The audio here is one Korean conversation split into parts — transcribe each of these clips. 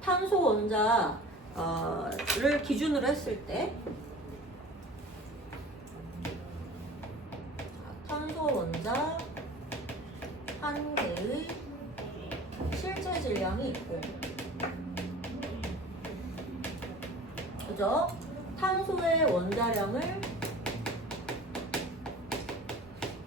탄소 원자를 기준으로 했을 때 탄소 원자 한 개의 실제 질량이 있고, 그죠? 탄소의 원자량을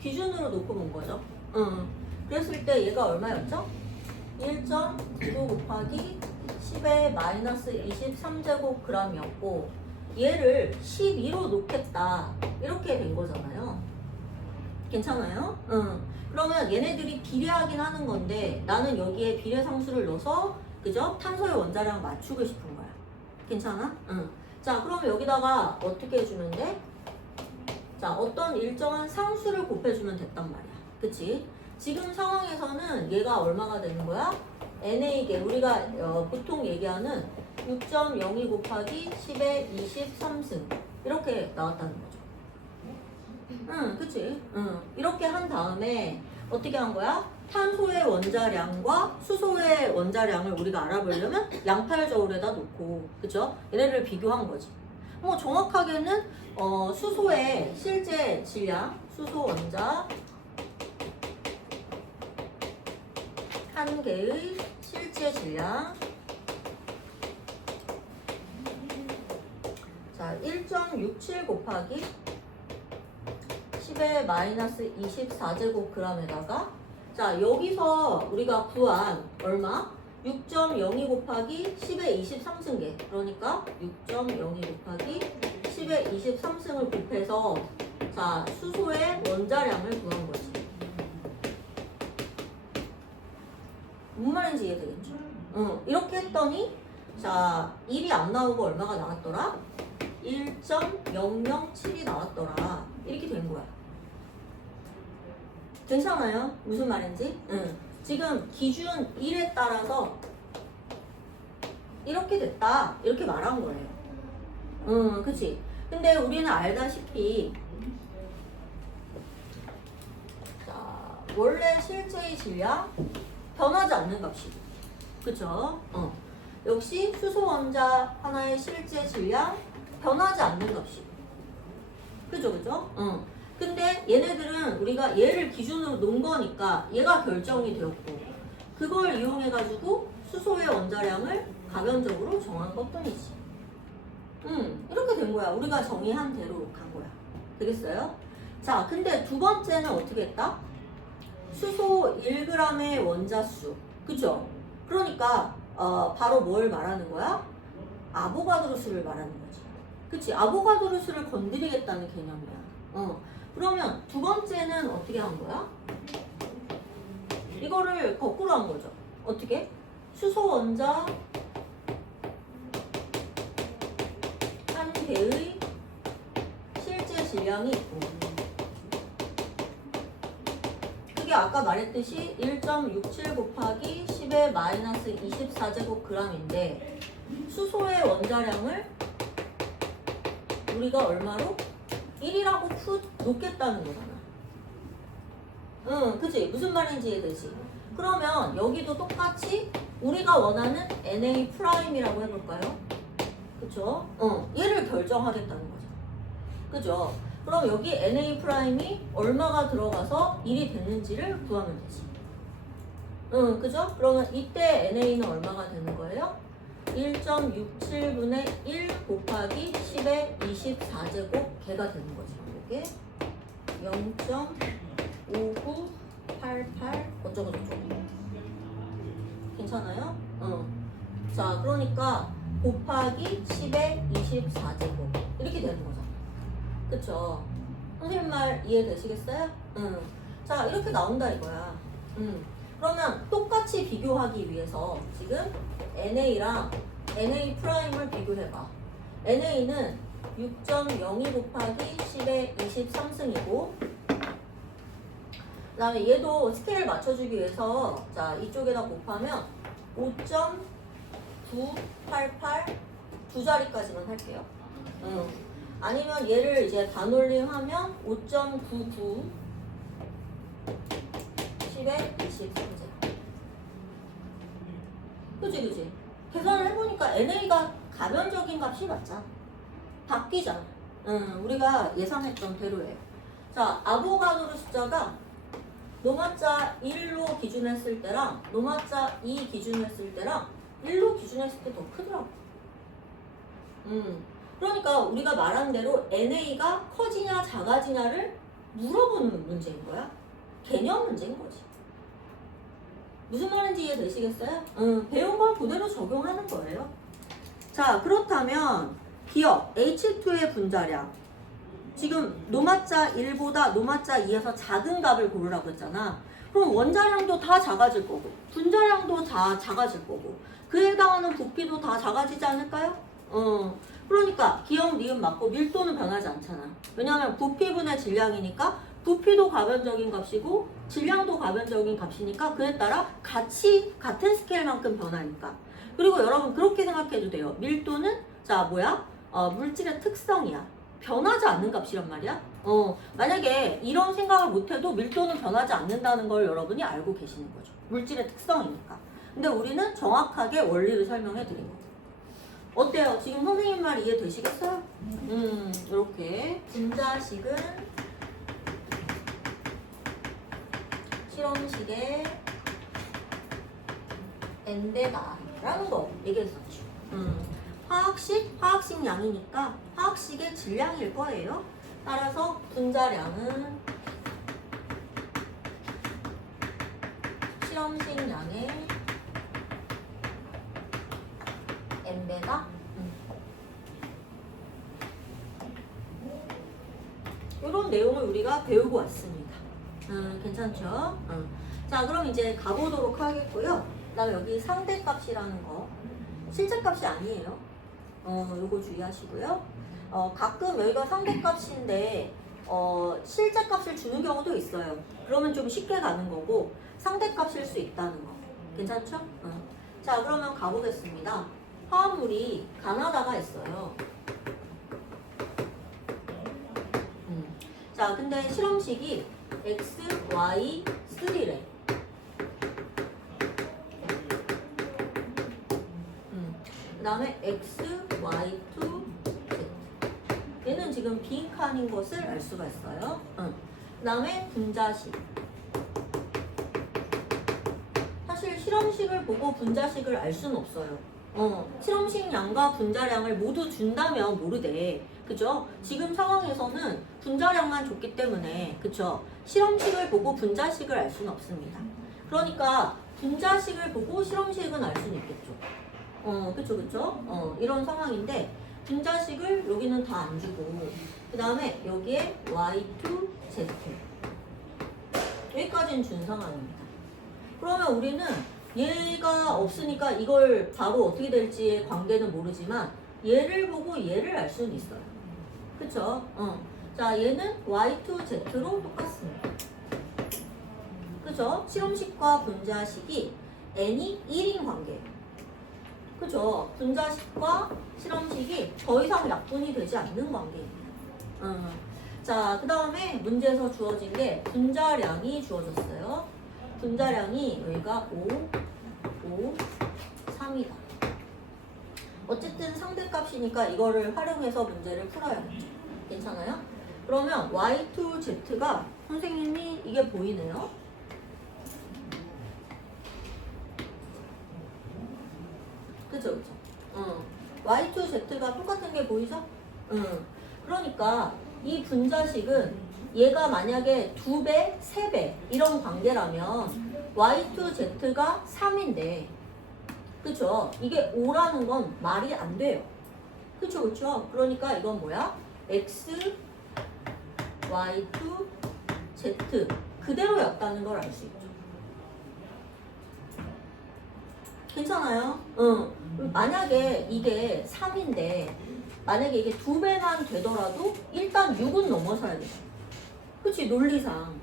기준으로 놓고 본 거죠. 그랬을 때 얘가 얼마였죠? 1.99 곱하기 10의 마이너스 23제곱g이었고 얘를 12로 놓겠다 이렇게 된 거잖아요. 괜찮아요? 그러면 얘네들이 비례하긴 하는 건데 나는 여기에 비례 상수를 넣어서 그죠? 탄소의 원자량 맞추고 싶은 거야. 괜찮아? 자, 그럼 여기다가 어떻게 해주면 돼? 자, 어떤 일정한 상수를 곱해주면 됐단 말이야. 그치? 지금 상황에서는 얘가 얼마가 되는 거야? NA계, 우리가 보통 얘기하는 6.02 곱하기 10의 23승 이렇게 나왔다는 거죠. 그치? 이렇게 한 다음에 어떻게 한 거야? 탄소의 원자량과 수소의 원자량을 우리가 알아보려면 양팔저울에다 놓고, 그쵸? 얘네를 비교한 거지. 정확하게는 수소의 실제 질량, 수소 원자 한 개의 실제 질량, 자, 1.67 곱하기 10의 마이너스 24제곱g에다가 자, 여기서 우리가 구한 얼마? 6.02 곱하기 10의 23승계, 그러니까 6.02 곱하기 10의 23승을 곱해서 자, 수소의 원자량을 구한 거지. 무슨 말인지 이해되겠죠? 이렇게 했더니 자, 1이 안 나오고 얼마가 나왔더라? 1.007이 나왔더라. 이렇게 된 거야. 괜찮아요? 무슨 말인지? 지금 기준 1에 따라서 이렇게 됐다. 이렇게 말한 거예요. 그치? 근데 우리는 알다시피 자, 원래 실제의 질량 변하지 않는 값이고, 그쵸? 역시 수소 원자 하나의 실제 질량 변하지 않는 값이고, 그죠? 근데 얘네들은 우리가 얘를 기준으로 놓은 거니까 얘가 결정이 되었고 그걸 이용해가지고 수소의 원자량을 가변적으로 정한 것뿐이지. 이렇게 된 거야. 우리가 정의한 대로 간 거야. 되겠어요? 자, 근데 두 번째는 어떻게 했다? 수소 1g의 원자수. 그죠? 그러니까 바로 뭘 말하는 거야? 아보가드로 수를 말하는 거지. 그치? 아보가드로 수를 건드리겠다는 개념이야. 그러면 두 번째는 어떻게 한 거야? 이거를 거꾸로 한 거죠. 어떻게? 수소 원자 한 개의 실제 질량이 있고 그게 아까 말했듯이 1.67 곱하기 10의 마이너스 24제곱g인데 수소의 원자량을 우리가 얼마로? 1이라고 푸 놓겠다는 거잖아. 그치? 무슨 말인지 이해되지? 그러면 여기도 똑같이 우리가 원하는 NA'이라고 해볼까요? 그쵸? 얘를 결정하겠다는 거죠. 그죠? 그럼 여기 NA' 얼마가 들어가서 1이 됐는지를 구하면 되지. 그죠? 그러면 이때 NA는 얼마가 되는 거예요? 1.67분의 1 곱하기 10의 24제곱개가 되는 거죠. 이게 0.5988 어쩌고저쩌고. 괜찮아요? 자, 그러니까 곱하기 10의 24제곱 이렇게 되는 거잖아. 그쵸? 선생님 말 이해되시겠어요? 자, 이렇게 나온다 이거야. 그러면 똑같이 비교하기 위해서 지금 NA랑 NA'을 비교해봐. NA는 6.02 곱하기 10의 23승이고 그 다음에 얘도 스케일 맞춰주기 위해서 자, 이쪽에다 곱하면 5.988 두 자리까지만 할게요. 아니면 얘를 이제 반올림하면 5.99 10의 23제곱. 그치? 계산을 해보니까 NA가 가변적인 값이 맞잖아. 바뀌잖아. 우리가 예상했던 대로예요. 자, 아보가드로 숫자가 노마자 1로 기준했을 때랑 노마자 2 기준했을 때랑 1로 기준했을 때 더 크더라고. 그러니까 우리가 말한 대로 NA가 커지냐 작아지냐를 물어보는 문제인 거야. 개념 문제인 거지. 무슨 말인지 이해되시겠어요? 배운 걸 그대로 적용하는 거예요. 자, 그렇다면 기억 H2의 분자량. 지금 노마자 1보다 노마자 2에서 작은 값을 고르라고 했잖아. 그럼 원자량도 다 작아질 거고 분자량도 다 작아질 거고 그에 해당하는 부피도 다 작아지지 않을까요? 그러니까 기억, 니은 맞고 밀도는 변하지 않잖아. 왜냐하면 부피분의 질량이니까 부피도 가변적인 값이고 질량도 가변적인 값이니까 그에 따라 같이 같은 스케일만큼 변하니까. 그리고 여러분 그렇게 생각해도 돼요. 밀도는 자 뭐야? 물질의 특성이야. 변하지 않는 값이란 말이야. 만약에 이런 생각을 못해도 밀도는 변하지 않는다는 걸 여러분이 알고 계시는 거죠. 물질의 특성이니까. 근데 우리는 정확하게 원리를 설명해 드린 거죠. 어때요? 지금 선생님 말 이해되시겠어요? 이렇게 분자식은 실험식의 n배다 라는 거 얘기했었죠. 화학식 양이니까 화학식의 질량일 거예요. 따라서 분자량은 실험식 양의 n배다. 이런 내용을 우리가 배우고 왔습니다. 괜찮죠? 자, 그럼 이제 가보도록 하겠고요. 그다음에 여기 상대값이라는 거 실제값이 아니에요. 요거 주의하시고요. 가끔 여기가 상대값인데 실제값을 주는 경우도 있어요. 그러면 좀 쉽게 가는 거고 상대값일 수 있다는 거. 괜찮죠? 자, 그러면 가보겠습니다. 화합물이 가나다가 있어요. 자, 근데 실험식이 X, Y, 3래. 그 다음에 X, Y, 2, Z. 얘는 지금 빈칸인 것을 알 수가 있어요. 그 다음에 분자식. 사실 실험식을 보고 분자식을 알 수는 없어요. 실험식 양과 분자량을 모두 준다면 모르되, 그죠? 지금 상황에서는 분자량만 줬기 때문에, 그쵸? 실험식을 보고 분자식을 알 수는 없습니다. 그러니까 분자식을 보고 실험식은 알 수는 있겠죠. 그쵸? 이런 상황인데 분자식을 여기는 다 안 주고 그 다음에 여기에 Y2, Z 여기까지는 준 상황입니다. 그러면 우리는 얘가 없으니까 이걸 바로 어떻게 될지의 관계는 모르지만 얘를 보고 얘를 알 수는 있어요. 그쵸? 자, 얘는 Y2, Z로 똑같습니다. 그죠? 실험식과 분자식이 n이 1인 관계예요. 그죠? 분자식과 실험식이 더 이상 약분이 되지 않는 관계입니다. 자, 그 다음에 문제에서 주어진 게 분자량이 주어졌어요. 분자량이 여기가 5, 3이다. 어쨌든 상대값이니까 이거를 활용해서 문제를 풀어야겠죠. 괜찮아요? 그러면 Y2Z가 선생님이 이게 보이네요. 그쵸? Y2Z가 똑같은 게 보이죠? 그러니까 이 분자식은 얘가 만약에 2배, 3배 이런 관계라면 Y2Z가 3인데 그쵸? 이게 5라는 건 말이 안 돼요. 그쵸? 그러니까 이건 뭐야? X, Y2, Z 그대로였다는 걸 알 수 있죠. 괜찮아요? 만약에 이게 3인데 만약에 이게 2배만 되더라도 일단 6은 넘어서야 돼. 그치? 논리상.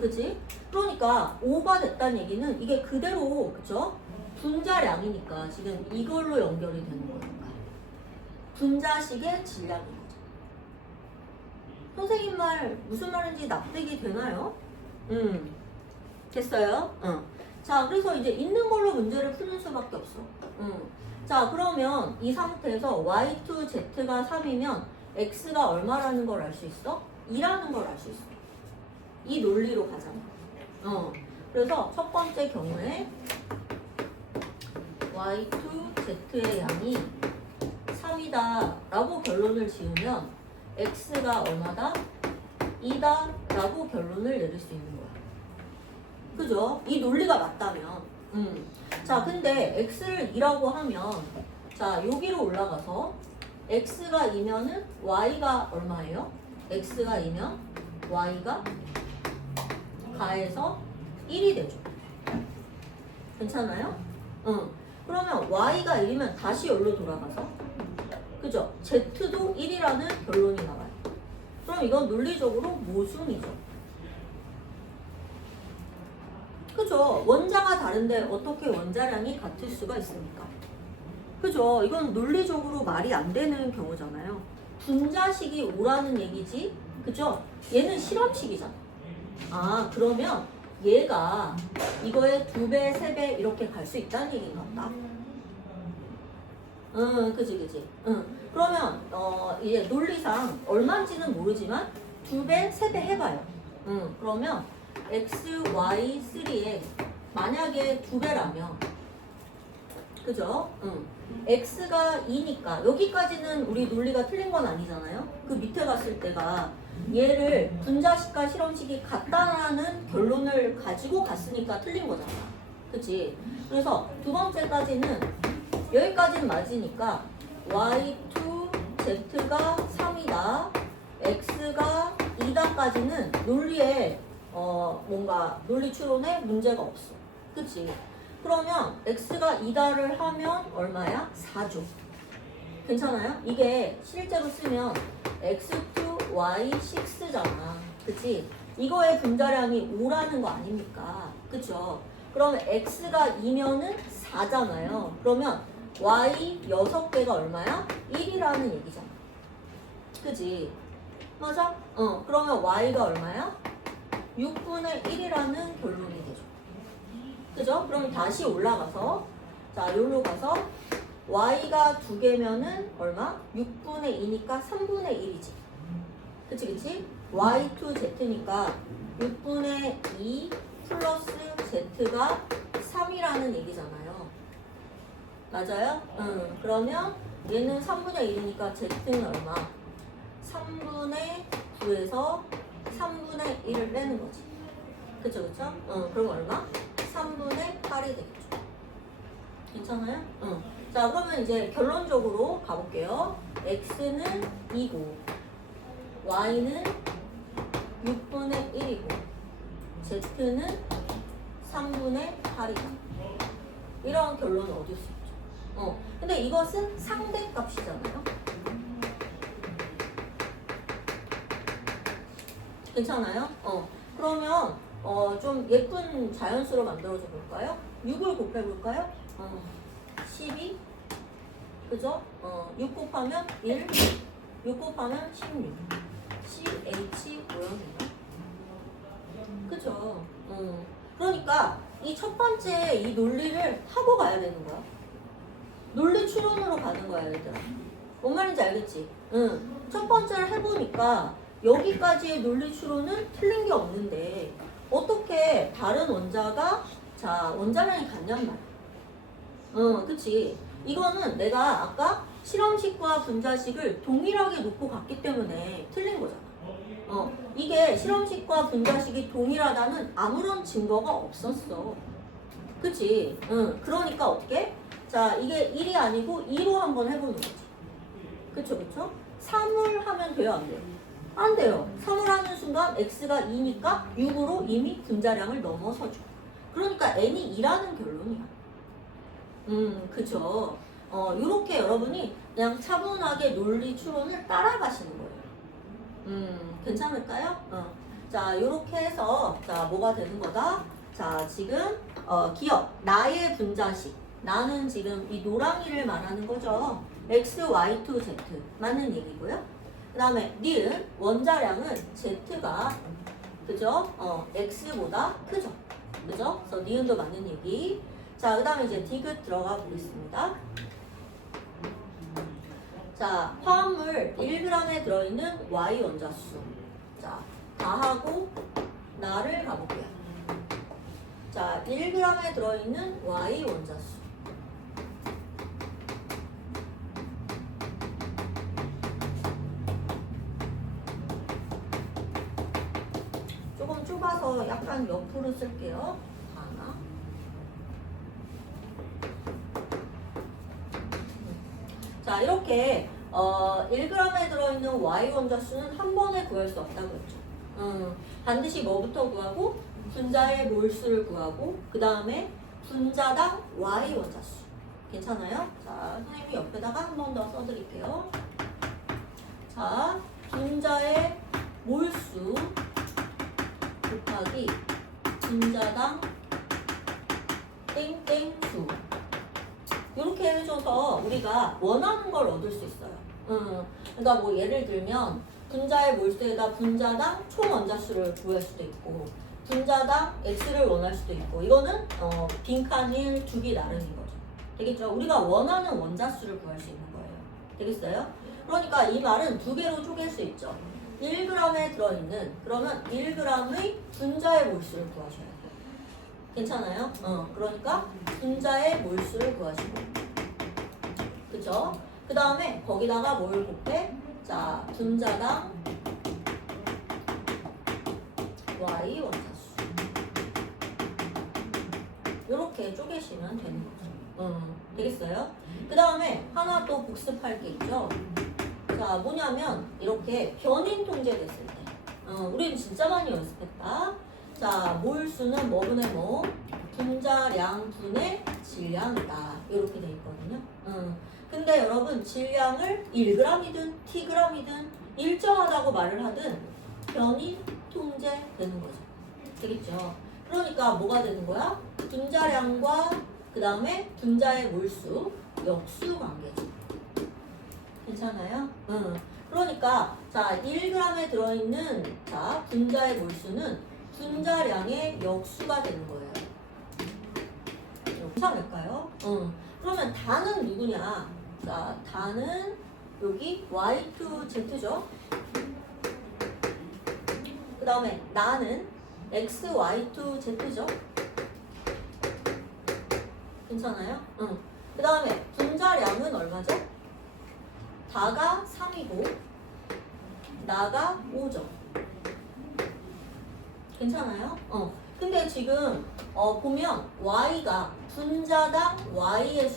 그치? 그러니까 5가 됐다는 얘기는 이게 그대로 그쵸? 분자량이니까 지금 이걸로 연결이 되는 거니까 분자식의 질량인 거죠. 선생님 말 무슨 말인지 납득이 되나요? 됐어요? 자, 그래서 이제 있는 걸로 문제를 푸는 수밖에 없어. 자, 그러면 이 상태에서 y2z가 3이면 x가 얼마라는 걸 알 수 있어? 2라는 걸 알 수 있어. 이 논리로 가잖아. 그래서 첫 번째 경우에 y2z의 양이 3이다 라고 결론을 지으면 x가 얼마다? 2다 라고 결론을 내릴 수 있는 거야. 그죠? 이 논리가 맞다면. 자, 근데 x를 2라고 하면 자, 여기로 올라가서 x가 2면은 y가 얼마예요? x가 2면 y가 가해서 1이 되죠. 괜찮아요? 그러면 y가 1이면 다시 여기로 돌아가서 그죠? z도 1이라는 결론이 나와요. 그럼 이건 논리적으로 모순이죠. 그죠? 원자가 다른데 어떻게 원자량이 같을 수가 있습니까? 그죠? 이건 논리적으로 말이 안 되는 경우잖아요. 분자식이 오라는 얘기지? 그죠? 얘는 실험식이잖아. 아, 그러면 얘가 이거의 2배, 3배 이렇게 갈 수 있다는 얘기인가 보다. 그지. 그러면 이제 논리상 얼마인지는 모르지만 2배, 3배 해봐요. 그러면 x, y, 3에 만약에 2배라면 그죠? x가 2니까 여기까지는 우리 논리가 틀린 건 아니잖아요. 그 밑에 갔을 때가 얘를 분자식과 실험식이 같다라는 결론을 가지고 갔으니까 틀린 거잖아. 그치? 그래서 두 번째까지는 여기까지는 맞으니까 y2z가 3이다 x가 2다까지는 논리에 뭔가 논리 추론에 문제가 없어. 그치? 그러면 x가 2다를 하면 얼마야? 4죠. 괜찮아요? 이게 실제로 쓰면 x2, y6잖아. 그치? 이거의 분자량이 5라는 거 아닙니까? 그쵸? 그러면 x가 2면은 4잖아요. 그러면 y 6개가 얼마야? 1이라는 얘기잖아. 그치? 맞아? 그러면 y가 얼마야? 6분의 1이라는 결론이 되죠. 그죠? 그럼 다시 올라가서 자, 여기로 가서 y가 2개면은 얼마? 6분의 2니까 3분의 1이지. 그치? y2z니까 6분의 2 플러스 z가 3이라는 얘기잖아요. 맞아요? 그러면 얘는 3분의 1이니까 z는 얼마? 3분의 9에서 3분의 1을 빼는 거지. 그쵸? 그럼 얼마? 3분의 8이 되겠죠. 괜찮아요? 자, 그러면 이제 결론적으로 가볼게요. x는 2고 y는 6분의 1이고 z는 3분의 8이다. 이런 결론을 얻을 수 있죠. 근데 이것은 상대값이잖아요. 괜찮아요? 그러면 좀 예쁜 자연수로 만들어줘 볼까요? 6을 곱해볼까요? 12 그죠? 6 곱하면 1 6 곱하면 16 CH 모형이다. 그죠? 그러니까 이 첫 번째 이 논리를 하고 가야 되는 거야. 논리 추론으로 가는 거야, 얘들아. 뭔 말인지 알겠지? 첫 번째를 해보니까 여기까지의 논리 추론은 틀린 게 없는데 어떻게 다른 원자가 자 원자량이 같냔 말이야. 그치? 이거는 내가 아까 실험식과 분자식을 동일하게 놓고 갔기 때문에 틀린 거잖아. 이게 실험식과 분자식이 동일하다는 아무런 증거가 없었어. 그치? 그러니까 어떻게? 자, 이게 1이 아니고 2로 한번 해보는 거지. 그쵸? 3을 하면 돼요, 안 돼요? 안 돼요. 3을 하는 순간 x가 2니까 6으로 이미 분자량을 넘어서죠. 그러니까 n이 2라는 결론이야. 그쵸? 요렇게 여러분이 그냥 차분하게 논리 추론을 따라가시는 거예요. 괜찮을까요? 자, 요렇게 해서 자, 뭐가 되는 거다? 자, 지금 기억, 나의 분자식. 나는 지금 이 노랑이를 말하는 거죠. x, y, 2, z 맞는 얘기고요. 그 다음에 니은 원자량은 z가 그죠? x보다 크죠. 그죠? 그래서 니은도 맞는 얘기. 자, 그 다음에 이제 디귿 들어가 보겠습니다. 자, 화합물 1g에 들어있는 Y 원자수. 자, 다하고 나를 가볼게요. 자, 1g에 들어있는 Y 원자수. 조금 좁아서 약간 옆으로 쓸게요. 하나. 자, 이렇게 1g에 들어있는 Y 원자수는 한 번에 구할 수 없다고 했죠. 반드시 뭐부터 구하고? 분자의 몰수를 구하고 그 다음에 분자당 Y 원자수. 괜찮아요? 자, 선생님이 옆에다가 한 번 더 써드릴게요. 자, 분자의 몰수 곱하기 분자당 땡땡수. 이렇게 해줘서 우리가 원하는 걸 얻을 수 있어요. 그러니까 뭐 예를 들면 분자의 몰수에다 분자당 총 원자수를 구할 수도 있고 분자당 x를 원할 수도 있고 이거는 빈칸을 두기 나름인 거죠. 되겠죠? 우리가 원하는 원자수를 구할 수 있는 거예요. 되겠어요? 그러니까 이 말은 두 개로 쪼갤 수 있죠. 1g에 들어있는 그러면 1g의 분자의 몰수를 구하셔야 돼요. 괜찮아요? 그러니까 분자의 몰수를 구하시고 그쵸? 그 다음에 거기다가 뭘 곱해? 자, 분자당 Y 원자수 이렇게 쪼개시면 되는 거죠. 되겠어요? 그 다음에 하나 또 복습할 게 있죠. 자, 뭐냐면 이렇게 변인 통제 됐을 때 우리는 진짜 많이 연습했다. 자, 몰수는 뭐분의 뭐? 분자량 분의 질량이다. 이렇게 돼 있거든요. 근데 여러분 질량을 1g이든 tg이든 일정하다고 말을 하든 변인 통제 되는 거죠. 되겠죠? 그러니까 뭐가 되는 거야? 분자량과 그 다음에 분자의 몰수 역수 관계죠. 괜찮아요? 그러니까 자 1g에 들어있는 자 분자의 몰수는 분자량의 역수가 되는 거예요. 괜찮을까요? 그러면 다는 누구냐? 자 다는 여기 y2z죠. 그 다음에 나는 xy2z죠. 괜찮아요? 그 다음에 분자량은 얼마죠? 다가 3이고 나가 5죠. 괜찮아요? 근데 지금 보면 y가 분자당 y의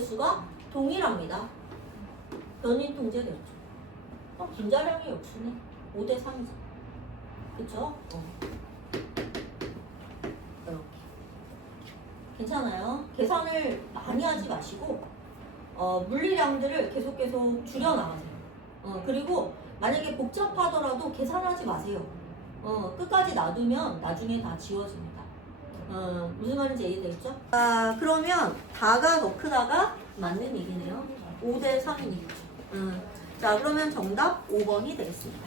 수가 동일합니다. 변인 통제됐죠. 분자량이 역수네. 5대 3이죠. 그쵸? 이렇게. 괜찮아요? 계산을 많이 하지 마시고 물리량들을 계속 줄여 나가세요. 그리고 만약에 복잡하더라도 계산하지 마세요. 끝까지 놔두면 나중에 다 지워집니다. 무슨 말인지 이해되겠죠? 아, 그러면 다가 더 크다가 맞는 얘기네요. 5대 3이니까. 자, 그러면 정답 5번이 되겠습니다.